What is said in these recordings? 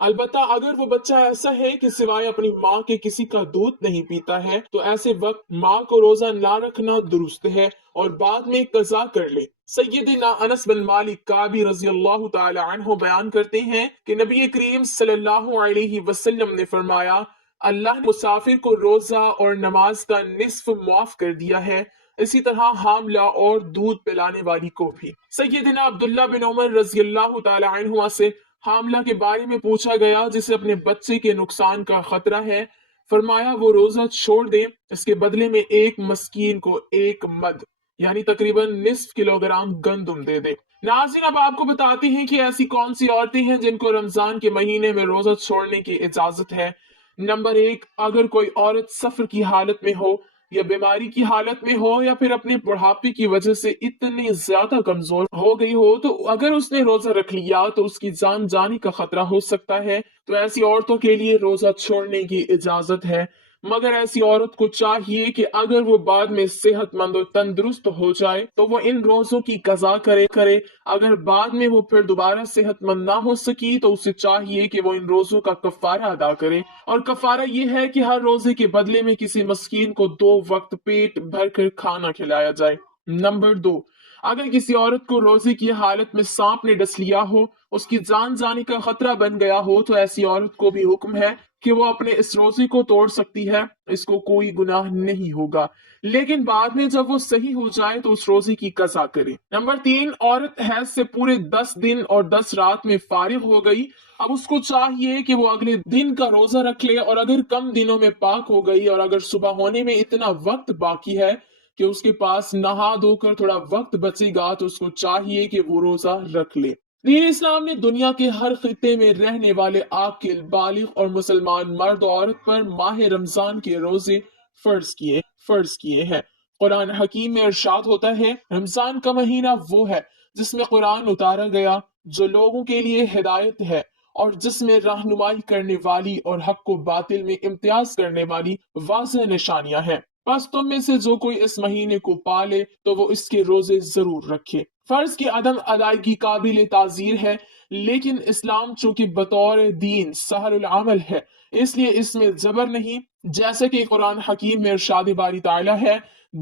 البتہ اگر وہ بچہ ایسا ہے کہ سوائے اپنی ماں کے کسی کا دودھ نہیں پیتا ہے تو ایسے وقت ماں کو روزہ نہ رکھنا درست ہے اور بعد میں قضا کر لے۔ سیدنا انس بن مالک کعبی رضی اللہ تعالی عنہ بیان کرتے ہیں کہ نبی کریم صلی اللہ علیہ وسلم نے فرمایا، اللہ نے مسافر کو روزہ اور نماز کا نصف معاف کر دیا ہے، اسی طرح حاملہ اور دودھ پلانے والی کو بھی۔ سیدنا عبداللہ بن عمر رضی اللہ تعالی عنہما سے حاملہ کے بارے میں پوچھا گیا جسے اپنے بچے کے نقصان کا خطرہ ہے، فرمایا وہ روزہ چھوڑ دے، اس کے بدلے میں ایک مسکین کو ایک مد یعنی تقریباً نصف کلوگرام گندم دے دے۔ ناظرین، اب آپ کو بتاتے ہیں کہ ایسی کون سی عورتیں ہیں جن کو رمضان کے مہینے میں روزہ چھوڑنے کی اجازت ہے۔ نمبر 1، اگر کوئی عورت سفر کی حالت میں ہو یا بیماری کی حالت میں ہو یا پھر اپنے بڑھاپے کی وجہ سے اتنی زیادہ کمزور ہو گئی ہو تو اگر اس نے روزہ رکھ لیا تو اس کی جان جانے کا خطرہ ہو سکتا ہے، تو ایسی عورتوں کے لیے روزہ چھوڑنے کی اجازت ہے۔ مگر ایسی عورت کو چاہیے کہ اگر وہ بعد میں صحت مند اور تندرست ہو جائے تو وہ ان روزوں کی قضا کرے۔ اگر بعد میں وہ پھر دوبارہ صحت مند نہ ہو سکی تو اسے چاہیے کہ وہ ان روزوں کا کفارہ ادا کرے، اور کفارہ یہ ہے کہ ہر روزے کے بدلے میں کسی مسکین کو 2 وقت پیٹ بھر کر کھانا کھلایا جائے۔ نمبر 2، اگر کسی عورت کو روزے کی حالت میں سانپ نے ڈس لیا ہو، اس کی جان جانے کا خطرہ بن گیا ہو، تو ایسی عورت کو بھی حکم ہے کہ وہ اپنے اس روزے کو توڑ سکتی ہے، اس کو کوئی گناہ نہیں ہوگا، لیکن بعد میں جب وہ صحیح ہو جائے تو اس روزے کی قضا کرے۔ نمبر 3، عورت حیض سے پورے 10 دن اور 10 رات میں فارغ ہو گئی، اب اس کو چاہیے کہ وہ اگلے دن کا روزہ رکھ لے، اور اگر کم دنوں میں پاک ہو گئی اور اگر صبح ہونے میں اتنا وقت باقی ہے کہ اس کے پاس نہا دھو کر تھوڑا وقت بچے گا تو اس کو چاہیے کہ وہ روزہ رکھ لے۔ دین اسلام نے دنیا کے ہر خطے میں رہنے والے عاقل، بالغ اور مسلمان مرد و عورت پر ماہ رمضان کے روزے فرض کیے ہیں۔ قرآن حکیم میں ارشاد ہوتا ہے، رمضان کا مہینہ وہ ہے جس میں قرآن اتارا گیا، جو لوگوں کے لیے ہدایت ہے اور جس میں رہنمائی کرنے والی اور حق و باطل میں امتیاز کرنے والی واضح نشانیاں ہیں۔ بس تم میں سے جو کوئی اس مہینے کو پالے تو وہ اس کے روزے ضرور رکھے۔ فرض کی عدم ادائیگی قابل تعزیر ہے، لیکن اسلام چونکہ بطور دین سہل العمل ہے، اس لیے اس میں جبر نہیں، جیسے کہ قرآن حکیم میں ارشاد باری تعالیٰ ہے،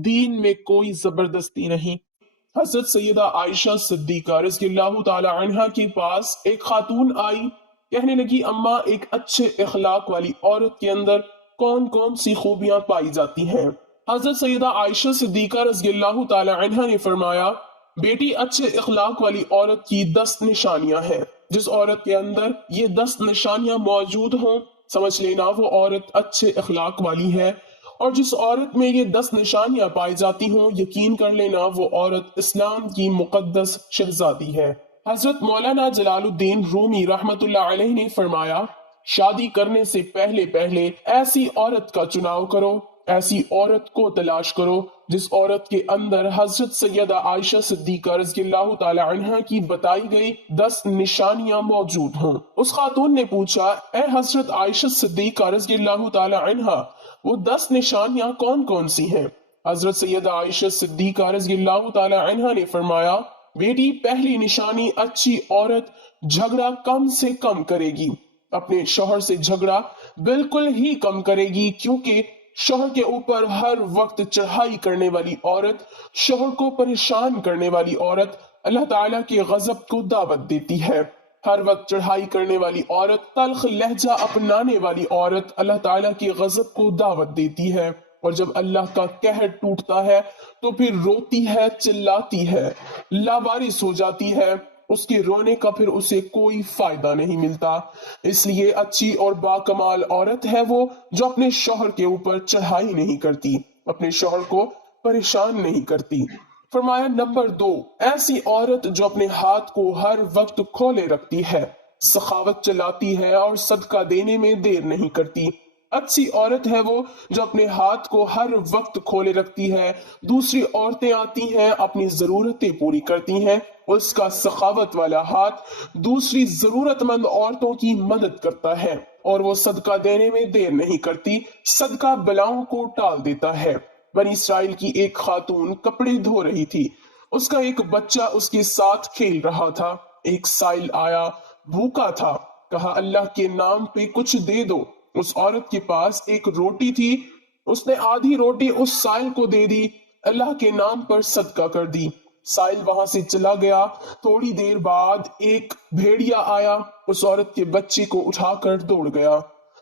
دین میں کوئی زبردستی نہیں۔ حضرت سیدہ عائشہ صدیقہ رضی اللہ تعالی عنہا کے پاس ایک خاتون آئی، کہنے لگی، اماں، ایک اچھے اخلاق والی عورت کے اندر کون کون سی خوبیاں پائی جاتی ہیں؟ حضرت سیدہ عائشہ صدیقہ رضی اللہ تعالی عنہا نے فرمایا، بیٹی، اچھے اخلاق والی عورت کی 10 نشانیاں ہیں۔ جس عورت کے اندر یہ 10 نشانیاں موجود ہوں، سمجھ لینا وہ عورت اچھے اخلاق والی ہے، اور جس عورت میں یہ 10 نشانیاں پائی جاتی ہوں، یقین کر لینا وہ عورت اسلام کی مقدس شہزادی ہے۔ حضرت مولانا جلال الدین رومی رحمت اللہ علیہ نے فرمایا، شادی کرنے سے پہلے ایسی عورت کا چناؤ کرو، ایسی عورت کو تلاش کرو جس عورت کے اندر حضرت سیدہ عائشہ صدیقہ رضی اللہ تعالی عنہا کی بتائی گئی 10 نشانیاں موجود ہوں۔ اس خاتون نے پوچھا، اے حضرت عائشہ صدیقہ رضی اللہ تعالی عنہا، وہ 10 نشانیاں کون کون سی ہیں؟ حضرت سیدہ عائشہ صدیقہ رضی اللہ تعالی عنہا نے فرمایا، بیٹی، پہلی نشانی، اچھی عورت جھگڑا کم سے کم کرے گی، اپنے شوہر سے جھگڑا بالکل ہی کم کرے گی، کیونکہ شوہر کے اوپر ہر وقت چڑھائی کرنے والی عورت، شوہر کو پریشان کرنے والی عورت اللہ تعالیٰ کے غضب کو دعوت دیتی ہے۔ ہر وقت چڑھائی کرنے والی عورت، تلخ لہجہ اپنانے والی عورت اللہ تعالیٰ کے غضب کو دعوت دیتی ہے، اور جب اللہ کا قہر ٹوٹتا ہے تو پھر روتی ہے، چلاتی ہے، لاوارث ہو جاتی ہے، اس کے رونے کا پھر اسے کوئی فائدہ نہیں ملتا۔ اس لیے اچھی اور باکمال عورت ہے وہ جو اپنے شوہر کے اوپر چڑھائی نہیں کرتی، اپنے شوہر کو پریشان نہیں کرتی۔ فرمایا نمبر 2، ایسی عورت جو اپنے ہاتھ کو ہر وقت کھولے رکھتی ہے، سخاوت چلاتی ہے اور صدقہ دینے میں دیر نہیں کرتی۔ اچھی عورت ہے وہ جو اپنے ہاتھ کو ہر وقت کھولے رکھتی ہے، دوسری عورتیں آتی ہیں، اپنی ضرورتیں پوری کرتی ہیں، اس کا سخاوت والا ہاتھ دوسری ضرورت مند عورتوں کی مدد کرتا ہے، اور وہ صدقہ دینے میں دیر نہیں کرتی، صدقہ بلاؤں کو ٹال دیتا ہے۔ بنی اسرائیل کی ایک خاتون کپڑے دھو رہی تھی، اس کا ایک بچہ اس کے ساتھ کھیل رہا تھا، ایک سائل آیا، بھوکا تھا، کہا اللہ کے نام پہ کچھ دے دو۔ اس عورت کے پاس ایک روٹی تھی، اس نے آدھی روٹی اس سائل کو دے دی، اللہ کے نام پر صدقہ کر دی۔ سائل وہاں سے چلا گیا۔ تھوڑی دیر بعد ایک بھیڑیا آیا، اس عورت کے بچے کو اٹھا کر دوڑ گیا۔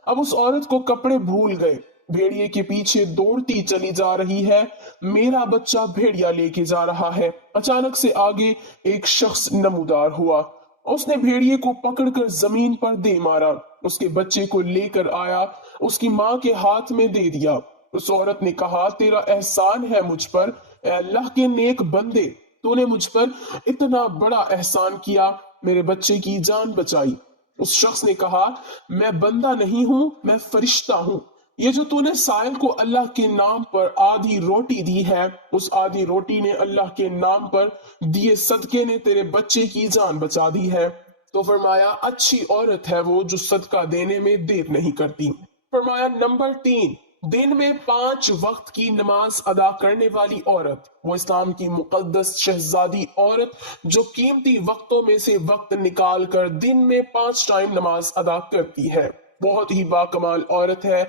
اب اس عورت کو کپڑے بھول گئے، بھیڑیے کے پیچھے دوڑتی چلی جا رہی ہے، میرا بچہ بھیڑیا لے کے جا رہا ہے۔ اچانک سے آگے ایک شخص نمودار ہوا، اس نے بھیڑیے کو پکڑ کر زمین پر دے مارا، اس کے بچے کو لے کر آیا، اس کی ماں کے ہاتھ میں دے دیا۔ اس عورت نے کہا، تیرا احسان ہے مجھ پر، اے اللہ کے نیک بندے، تو نے مجھ پر اتنا بڑا احسان کیا، میرے بچے کی جان بچائی۔ اس شخص نے کہا، میں بندہ نہیں ہوں، میں فرشتہ ہوں۔ یہ جو تو نے سائل کو اللہ کے نام پر آدھی روٹی دی ہے، اس آدھی روٹی نے اللہ کے نام پر دیے صدقے نے تیرے بچے کی جان بچا دی ہے۔ تو فرمایا، اچھی عورت ہے وہ جو صدقہ دینے میں دیر نہیں کرتی۔ فرمایا نمبر 3، دن میں 5 وقت کی نماز ادا کرنے والی عورت، وہ اسلام کی مقدس شہزادی عورت جو قیمتی وقتوں میں سے وقت نکال کر دن میں 5 ٹائم نماز ادا کرتی ہے، بہت ہی باکمال عورت ہے۔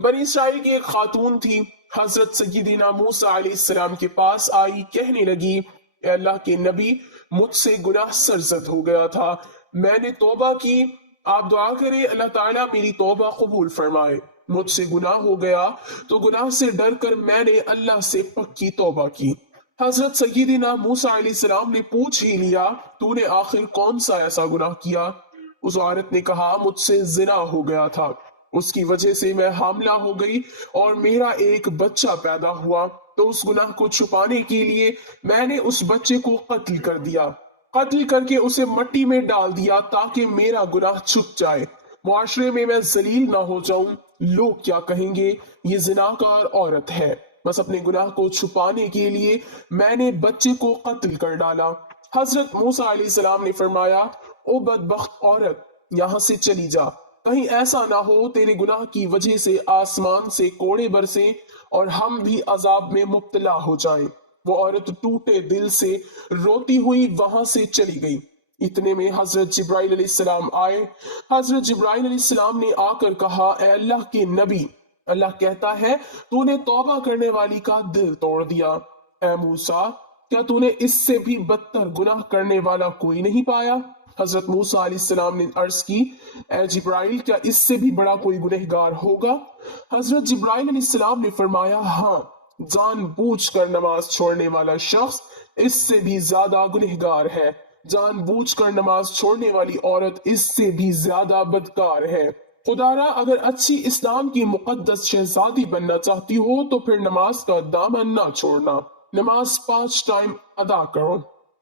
بنی اسرائیل کی ایک خاتون تھی، حضرت سیدنا موسیٰ علیہ السلام کے پاس آئی، کہنے لگی، اے اللہ کے نبی، مجھ سے گناہ سرزد ہو گیا تھا، میں نے توبہ کی، آپ دعا کریں اللہ تعالیٰ میری توبہ قبول فرمائے۔ مجھ سے گناہ ہو گیا تو گناہ سے ڈر کر میں نے اللہ سے پکی توبہ کی۔ حضرت سیدنا موسیٰ علیہ السلام نے پوچھ ہی لیا، تو نے آخر کون سا ایسا گناہ کیا؟ اس عورت نے کہا، مجھ سے زنا ہو گیا تھا، اس کی وجہ سے میں حاملہ ہو گئی اور میرا ایک بچہ پیدا ہوا، تو اس گناہ کو چھپانے کے لیے میں نے اس بچے کو قتل کر دیا، قتل کر کے اسے مٹی میں ڈال دیا تاکہ میرا گناہ چھپ جائے، معاشرے میں میں ذلیل نہ ہو جاؤں، لوگ کیا کہیں گے، یہ زناکار عورت ہے۔ بس اپنے گناہ کو چھپانے کے لیے میں نے بچے کو قتل کر ڈالا۔ حضرت موسیٰ علیہ السلام نے فرمایا، او بدبخت عورت، یہاں سے چلی جا، کہیں ایسا نہ ہو تیرے گناہ کی وجہ سے آسمان سے کوڑے برسیں اور ہم بھی عذاب میں مبتلا ہو جائیں۔ وہ عورت ٹوٹے دل سے روتی ہوئی وہاں سے چلی گئی۔ اتنے میں حضرت جبرائیل علیہ السلام آئے۔ حضرت جبرائیل علیہ السلام نے آ کر کہا، اے اللہ کے نبی، اللہ کہتا ہے تو نے توبہ کرنے والی کا دل توڑ دیا۔ اے موسیٰ، کیا تو نے اس سے بھی بدتر گناہ کرنے والا کوئی نہیں پایا؟ حضرت موسیٰ علیہ السلام نے عرض کی، اے جبرائیل، کیا اس سے بھی بڑا کوئی گنہگار ہوگا؟ حضرت جبرائیل علیہ السلام نے فرمایا، ہاں، جان بوجھ کر نماز چھوڑنے والا شخص اس سے بھی زیادہ گنہگار ہے، جان بوجھ کر نماز چھوڑنے والی عورت اس سے بھی زیادہ بدکار ہے۔ خدارا، اگر اچھی اسلام کی مقدس شہزادی بننا چاہتی ہو تو پھر نماز کا دامن نہ چھوڑنا، نماز 5 ٹائم ادا کرو۔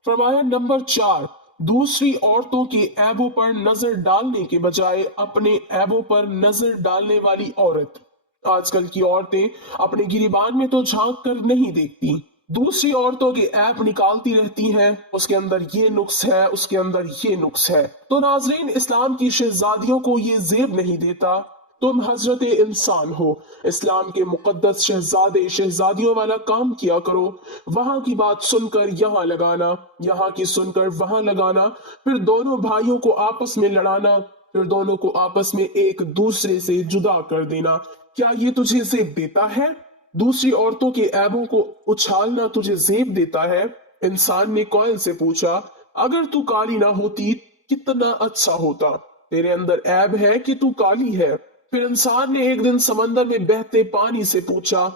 فرمایا نمبر 4، دوسری عورتوں کے عیبوں پر نظر ڈالنے کے بجائے اپنے عیبوں پر نظر ڈالنے والی عورت۔ آج کل کی عورتیں اپنے گریبان میں تو جھانک کر نہیں دیکھتی، دوسری عورتوں کے عیب نکالتی رہتی ہیں، اس کے اندر یہ نقص ہے، اس کے اندر یہ نقص ہے۔ تو ناظرین، اسلام کی شہزادیوں کو یہ زیب نہیں دیتا، تم حضرت انسان ہو، اسلام کے مقدس شہزادے شہزادیوں والا کام کیا کرو، وہاں کی بات سن کر یہاں لگانا، یہاں کی سن کر وہاں لگانا، پھر دونوں بھائیوں کو آپس میں لڑانا، پھر دونوں کو آپس میں ایک دوسرے سے جدا کر دینا، کیا یہ تجھے زیب دیتا ہے؟ دوسری عورتوں کے عیبوں کو اچھالنا تجھے زیب دیتا ہے؟ انسان نے کوئل سے پوچھا، اگر تو کالی نہ ہوتی کتنا اچھا ہوتا، تیرے اندر عیب ہے کہ تو کالی ہے۔ پھر انسان نے ایک دن سمندر میں بہتے پانی سے پوچھا،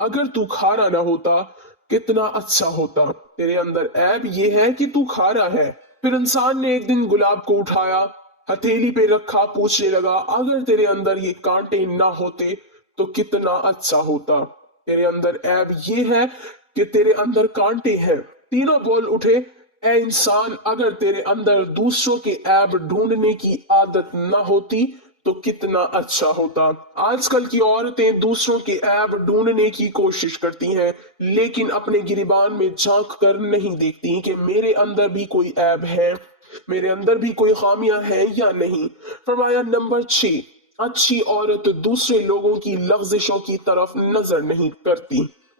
اگر تو کھارا نہ ہوتا کتنا اچھا ہوتا، تیرے اندر عیب یہ ہے کہ تو کھارا ہے۔ پھر انسان نے ایک دن گلاب کو اٹھایا، ہتھیلی پہ رکھا، پوچھنے لگا، اگر تیرے اندر یہ کانٹے نہ ہوتے تو کتنا اچھا ہوتا، تیرے اندر عیب یہ ہے کہ تیرے اندر کانٹے ہیں۔ تینوں بول اٹھے، اے انسان، اگر تیرے اندر دوسروں کے عیب ڈھونڈنے کی عادت نہ ہوتی تو کتنا اچھا ہوتا۔ آج کل کی عورتیں دوسروں کے عیب ڈھونڈنے کی کوشش کرتی ہیں، لیکن اپنے گریبان میں جھانک کر نہیں دیکھتی کہ میرے اندر بھی کوئی عیب ہے، میرے اندر بھی کوئی خامیاں ہیں یا نہیں۔ فرمایا نمبر 6، اچھی عورت دوسرے لوگوں کی لغزشوں کی طرف نظر نہیں کرتی،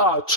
8,